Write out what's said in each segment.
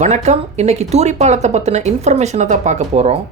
வணக்கம். இன்னைக்கு தூரி பாலத்தை பற்றின இன்ஃபர்மேஷனை தான் பார்க்க போகிறோம்.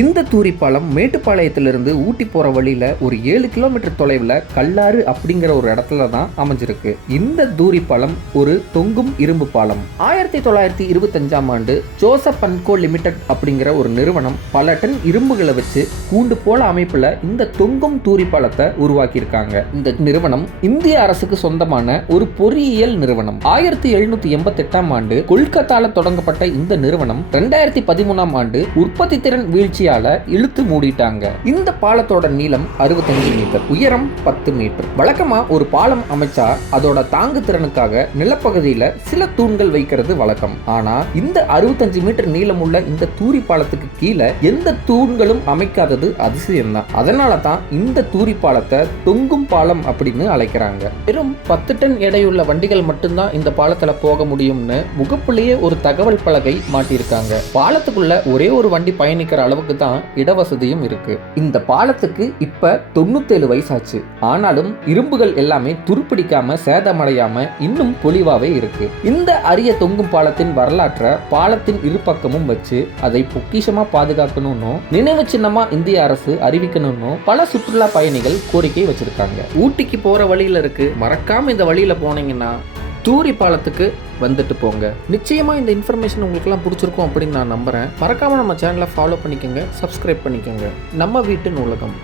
இந்த தூரி பாலம் மேட்டுப்பாளையத்திலிருந்து ஊட்டி போகிற வழியில் ஒரு 7 கிலோமீட்டர் தொலைவில் கல்லாறு அப்படிங்கிற ஒரு இடத்துல தான் அமைஞ்சிருக்கு. இந்த தூரி பாலம் ஒரு தொங்கும் இரும்பு பாலம். 1925ஆம் ஆண்டு ஜோசப் அண்ட் கோ லிமிடெட் அப்படிங்கிற ஒரு நிறுவனம் பல டன் இரும்புகளை வச்சு கூண்டு போல அமைப்பில் இந்த தொங்கும் தூரி பாலத்தை உருவாக்கியிருக்காங்க. இந்த நிறுவனம் இந்திய அரசுக்கு சொந்தமான ஒரு பொறியியல் நிறுவனம். 1788ஆம் ஆண்டு கொல்கத்தால தொடங்கப்பட்ட இந்த நிறுவனம் 2013ஆம் ஆண்டு உற்பத்தி திறன் வீழ்ச்சி இழுத்து மூடிட்டாங்க. இந்த பாலத்தோட நீளம் 65 மீட்டர், உயரம் 10 மீட்டர். வழக்கமா ஒரு பாலம் அமைச்சா அதோட தாங்கு திறனுக்காக நிலப்பகுதியில சில தூண்கள் வைக்கிறது வழக்கம். ஆனா இந்த 65 மீட்டர் நீளமுள்ள இந்த தூரி பாலத்துக்கு கீழே எந்த தூண்களும் அமைக்காதது அதிசயம் தான். அதனால தான் இந்த தூரி பாலத்தை தொங்கும் பாலம் அப்படின்னு அழைக்கிறாங்க. வெறும் 10 டன் எடையுள்ள வண்டிகள் மட்டும்தான் இந்த பாலத்துல போக முடியும்னு முகப்புலேயே ஒரு தகவல் பலகை மாட்டியிருக்காங்க. பாலத்துக்குள்ள ஒரே ஒரு வண்டி பயணிக்கிற அளவுக்கு தான் இடவசதியும் இருக்கு. இந்த பாலத்துக்கு இப்ப 97 வயசாச்சு. ஆனாலும் இரும்புகள் எல்லாமே துருப்பிடிக்காம சேதமடையாம இன்னும் பொலிவாவே இருக்கு. இந்த அரிய தொங்கும் பாலத்தின் வரலாற்றை பாலத்தின் இரு பக்கமும் வச்சு அதை பொக்கிஷமா பாதுகாக்கணும்னு நினைவு சின்னமா இந்திய அரசு அறிவிக்கணும்னு பல சுற்றுலா பயணிகள் கோரிக்கை வச்சிருக்காங்க. ஊட்டிக்கு போற வழியில இருக்கு. மறக்காம இந்த வழியில போனீங்கன்னா தூரி பாலத்துக்கு வந்துட்டு போங்க. நிச்சயமா இந்த இன்ஃபர்மேஷன் உங்களுக்குலாம் பிடிச்சிருக்கும் அப்படின்னு நான் நம்புறேன். மறக்காம நம்ம சேனலை ஃபாலோ பண்ணிக்கோங்க, சப்ஸ்கிரைப் பண்ணிக்கோங்க. நம்ம வீட்டு நூலகம்.